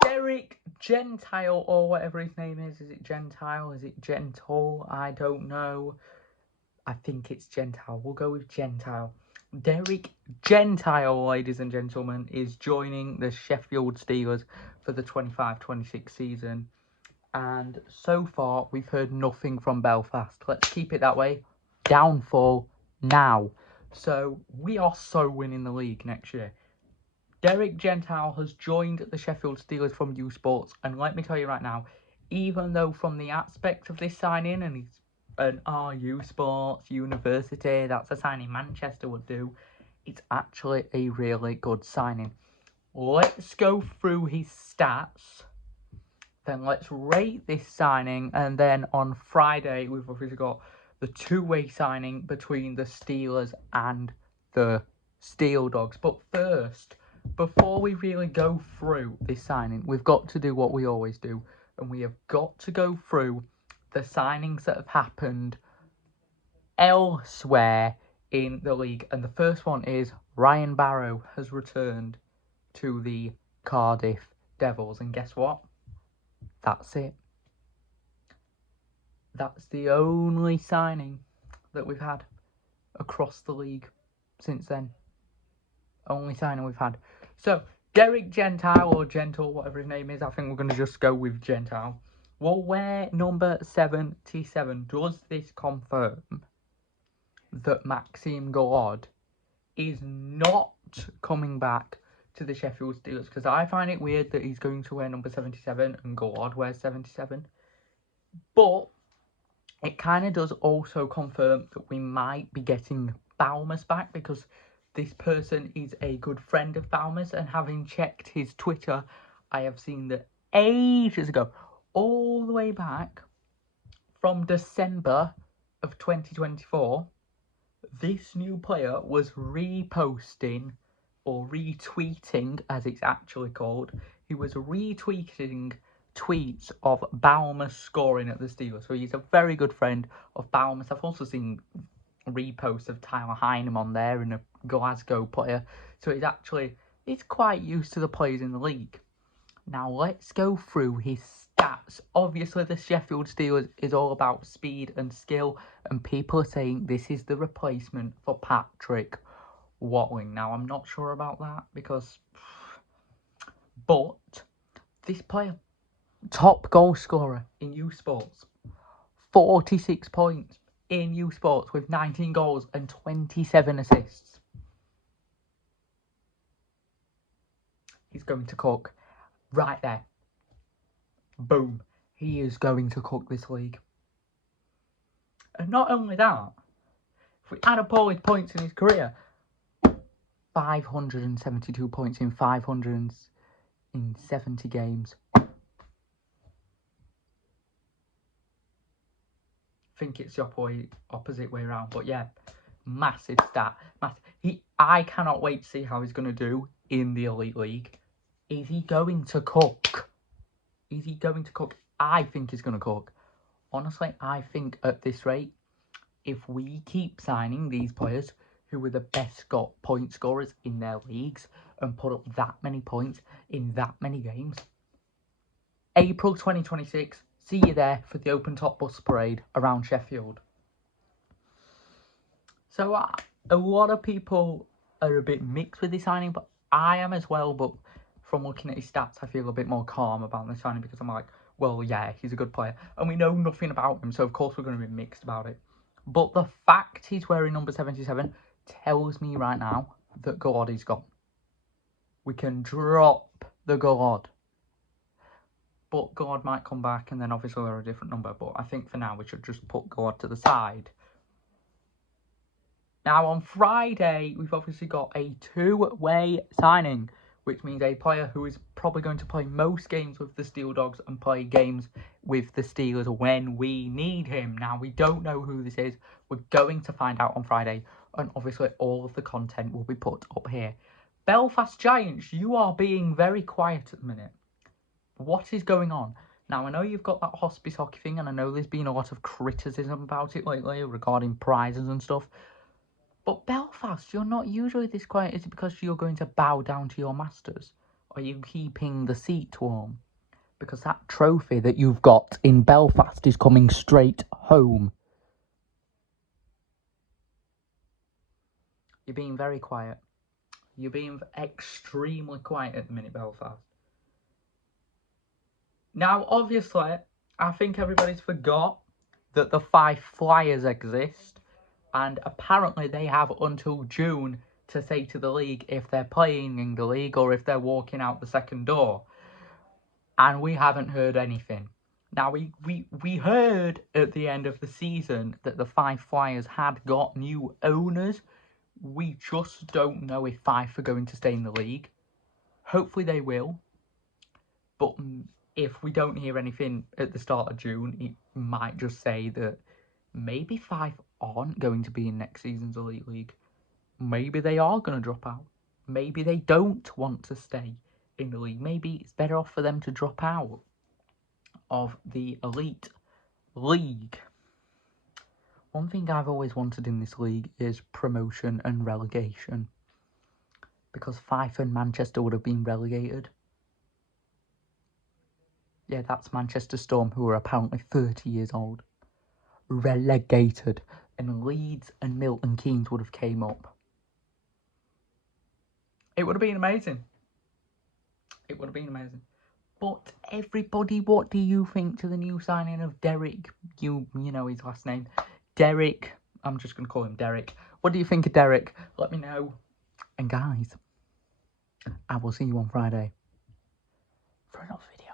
Derek Gentile, or whatever his name is. Is it Gentile? Is it Gentle? I don't know. I think it's Gentile. We'll go with Gentile. Derek Gentile, ladies and gentlemen, is joining the Sheffield Steelers for the 25-26 season. And so far, we've heard nothing from Belfast. Let's keep it that way. Downfall now. So, we are so winning the league next year. Derek Gentile has joined the Sheffield Steelers from U Sports, and let me tell you right now, even though from the aspect of this signing, and he's an RU Sports University, that's a signing Manchester would do, it's actually a really good signing. Let's go through his stats, then let's rate this signing, and then on Friday we've obviously got the two-way signing between the Steelers and the Steel Dogs. But first, before we really go through this signing, we've got to do what we always do, and we have got to go through the signings that have happened elsewhere in the league. And the first one is Ryan Barrow has returned to the Cardiff Devils, and guess what? That's it. That's the only signing that we've had across the league since then. Only signing we've had. So, Derek Gentile, or Gentle, whatever his name is, I think we're going to just go with Gentile, will wear number 77. Does this confirm that Maxime Goard is not coming back to the Sheffield Steelers? Because I find it weird that he's going to wear number 77 and Goard wears 77. But it kind of does also confirm that we might be getting Balmus back, because this person is a good friend of Balmus, and having checked his Twitter, I have seen that ages ago, all the way back from December of 2024, this new player was reposting, or retweeting as it's actually called, he was retweeting tweets of Balmus scoring at the Steelers. So he's a very good friend of Balmus. I've also seen reposts of Tyler Heineman on there, and a Glasgow player. So he's quite used to the players in the league. Now let's go through his stats. Obviously the Sheffield Steelers is all about speed and skill, and people are saying this is the replacement for Patrick Watling. Now I'm not sure about that, but this player, top goal scorer in U Sports, 46 points in U Sports with 19 goals and 27 assists. He's going to cook right there. Boom. He is going to cook this league. And not only that, if we add up all his points in his career, 572 points in 570 games. I think it's the opposite way around, but yeah, massive stat. I cannot wait to see how he's going to do in the Elite League. Is he going to cook? Is he going to cook? I think he's going to cook. Honestly, I think at this rate, if we keep signing these players who are the best point scorers in their leagues and put up that many points in that many games, April 2026, see you there for the open top bus parade around Sheffield. So a lot of people are a bit mixed with this signing, but I am as well. But from looking at his stats, I feel a bit more calm about this signing, because I'm like, well, yeah, he's a good player, and we know nothing about him, so of course we're going to be mixed about it. But the fact he's wearing number 77 tells me right now that God is gone. We can drop the God. But God might come back, and then obviously they're a different number. But I think for now we should just put God to the side. Now on Friday, we've obviously got a two-way signing, which means a player who is probably going to play most games with the Steel Dogs and play games with the Steelers when we need him. Now, we don't know who this is. We're going to find out on Friday, and obviously all of the content will be put up here. Belfast Giants, you are being very quiet at the minute. What is going on? Now, I know you've got that hospice hockey thing, and I know there's been a lot of criticism about it lately regarding prizes and stuff. But Belfast, you're not usually this quiet. Is it because you're going to bow down to your masters? are you keeping the seat warm? Because that trophy that you've got in Belfast is coming straight home. You're being very quiet. You're being extremely quiet at the minute, Belfast. Now, obviously, I think everybody's forgot that the Fife Flyers exist, and apparently they have until June to say to the league if they're playing in the league or if they're walking out the second door. And we haven't heard anything. Now, we heard at the end of the season that the Fife Flyers had got new owners. We just don't know if Fife are going to stay in the league. Hopefully they will. But if we don't hear anything at the start of June, it might just say that maybe Fife aren't going to be in next season's Elite League. Maybe they are going to drop out. Maybe they don't want to stay in the league. Maybe it's better off for them to drop out of the Elite League. One thing I've always wanted in this league is promotion and relegation. Because Fife and Manchester would have been relegated. Yeah, that's Manchester Storm, who are apparently 30 years old. Relegated. And Leeds and Milton Keynes would have came up. It would have been amazing. It would have been amazing. But everybody, what do you think to the new signing of Derek? You know his last name. Derek. I'm just going to call him Derek. What do you think of Derek? Let me know. And guys, I will see you on Friday for another video.